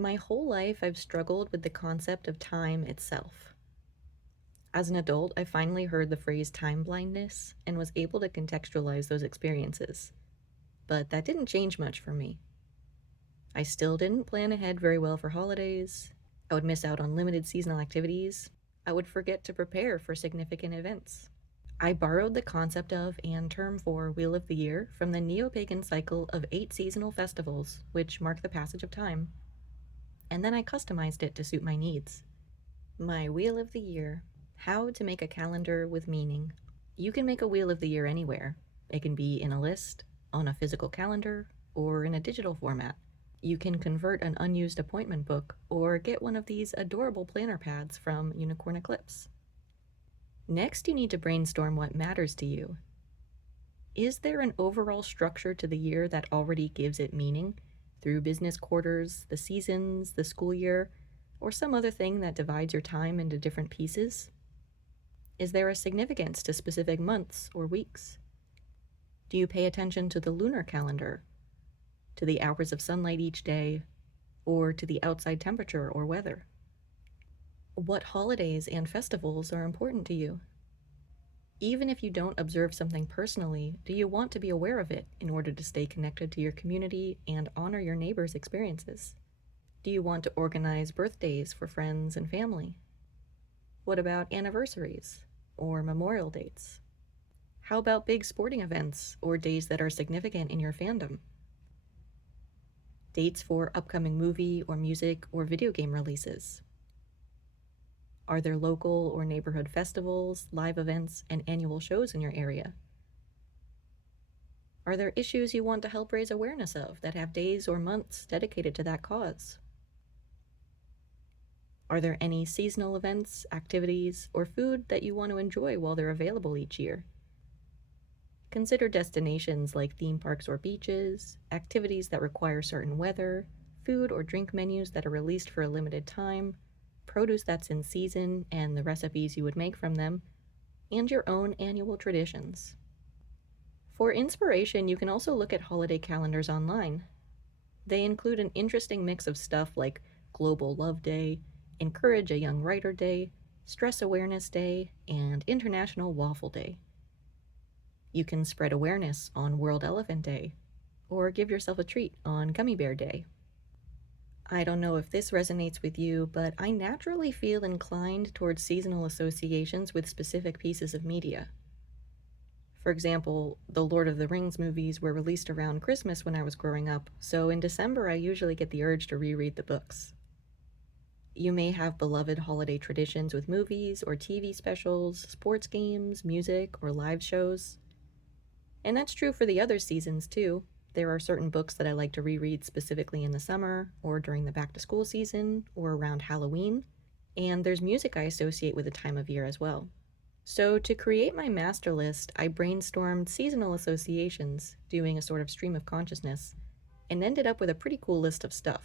My whole life, I've struggled with the concept of time itself. As an adult, I finally heard the phrase time blindness and was able to contextualize those experiences. But that didn't change much for me. I still didn't plan ahead very well for holidays. I would miss out on limited seasonal activities. I would forget to prepare for significant events. I borrowed the concept of and term for Wheel of the Year from the neo-pagan cycle of 8 seasonal festivals, which mark the passage of time, and then I customized it to suit my needs. My Wheel of the Year: how to make a calendar with meaning. You can make a Wheel of the Year anywhere. It can be in a list, on a physical calendar, or in a digital format. You can convert an unused appointment book or get one of these adorable planner pads from Unicorn Eclipse. Next, you need to brainstorm what matters to you. Is there an overall structure to the year that already gives it meaning through business quarters, the seasons, the school year, or some other thing that divides your time into different pieces? Is there a significance to specific months or weeks? Do you pay attention to the lunar calendar, to the hours of sunlight each day, or to the outside temperature or weather? What holidays and festivals are important to you? Even if you don't observe something personally, do you want to be aware of it in order to stay connected to your community and honor your neighbors' experiences? Do you want to organize birthdays for friends and family? What about anniversaries or memorial dates? How about big sporting events or days that are significant in your fandom? Dates for upcoming movie or music or video game releases? Are there local or neighborhood festivals, live events, and annual shows in your area? Are there issues you want to help raise awareness of that have days or months dedicated to that cause? Are there any seasonal events, activities, or food that you want to enjoy while they're available each year? Consider destinations like theme parks or beaches, activities that require certain weather, food or drink menus that are released for a limited time, produce that's in season and the recipes you would make from them, and your own annual traditions. For inspiration, you can also look at holiday calendars online. They include an interesting mix of stuff like Global Love Day, Encourage a Young Writer Day, Stress Awareness Day, and International Waffle Day. You can spread awareness on World Elephant Day, or give yourself a treat on Gummy Bear Day. I don't know if this resonates with you, but I naturally feel inclined towards seasonal associations with specific pieces of media. For example, the Lord of the Rings movies were released around Christmas when I was growing up, so in December I usually get the urge to reread the books. You may have beloved holiday traditions with movies or TV specials, sports games, music, or live shows. And that's true for the other seasons too. There are certain books that I like to reread specifically in the summer, or during the back-to-school season, or around Halloween. And there's music I associate with the time of year as well. So to create my master list, I brainstormed seasonal associations, doing a sort of stream of consciousness, and ended up with a pretty cool list of stuff.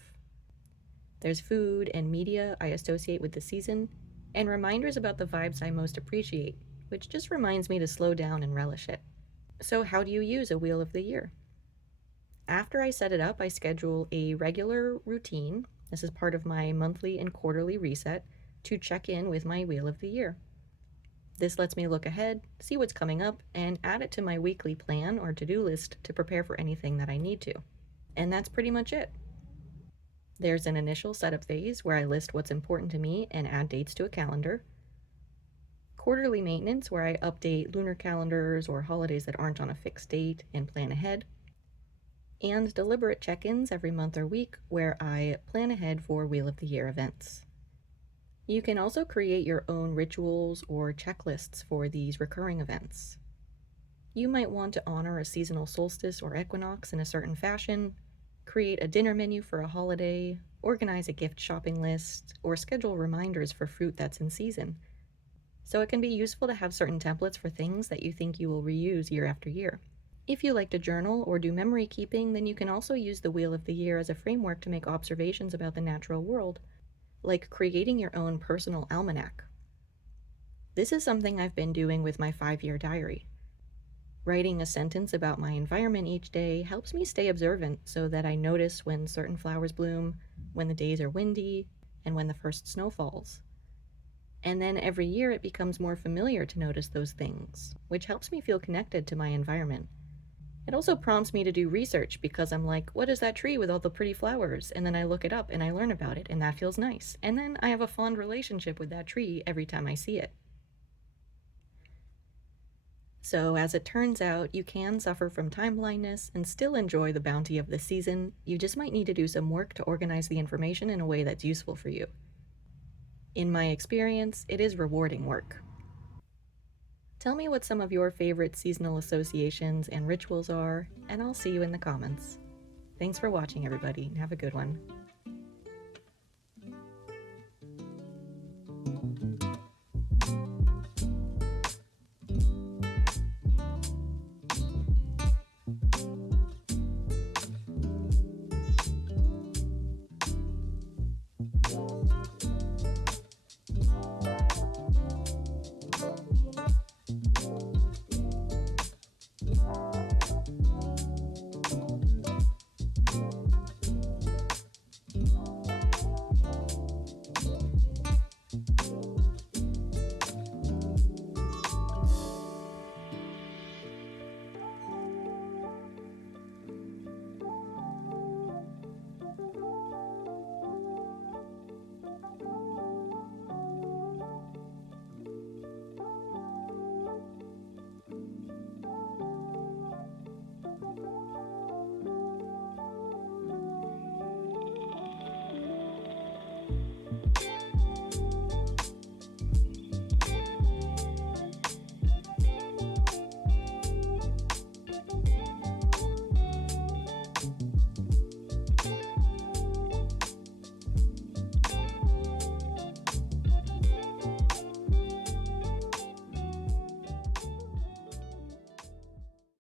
There's food and media I associate with the season, and reminders about the vibes I most appreciate, which just reminds me to slow down and relish it. So how do you use a Wheel of the Year? After I set it up, I schedule a regular routine. This is part of my monthly and quarterly reset to check in with my Wheel of the Year. This lets me look ahead, see what's coming up, and add it to my weekly plan or to-do list to prepare for anything that I need to. And that's pretty much it. There's an initial setup phase where I list what's important to me and add dates to a calendar. Quarterly maintenance where I update lunar calendars or holidays that aren't on a fixed date and plan ahead. And deliberate check-ins every month or week where I plan ahead for Wheel of the Year events. You can also create your own rituals or checklists for these recurring events. You might want to honor a seasonal solstice or equinox in a certain fashion, create a dinner menu for a holiday, organize a gift shopping list, or schedule reminders for fruit that's in season. So it can be useful to have certain templates for things that you think you will reuse year after year. If you like to journal or do memory keeping, then you can also use the Wheel of the Year as a framework to make observations about the natural world, like creating your own personal almanac. This is something I've been doing with my 5-year diary. Writing a sentence about my environment each day helps me stay observant so that I notice when certain flowers bloom, when the days are windy, and when the first snow falls. And then every year it becomes more familiar to notice those things, which helps me feel connected to my environment. It also prompts me to do research because I'm like, what is that tree with all the pretty flowers? And then I look it up and I learn about it, and that feels nice. And then I have a fond relationship with that tree every time I see it. So, as it turns out, you can suffer from time blindness and still enjoy the bounty of the season. You just might need to do some work to organize the information in a way that's useful for you. In my experience, it is rewarding work. Tell me what some of your favorite seasonal associations and rituals are, and I'll see you in the comments. Thanks for watching, everybody, and have a good one.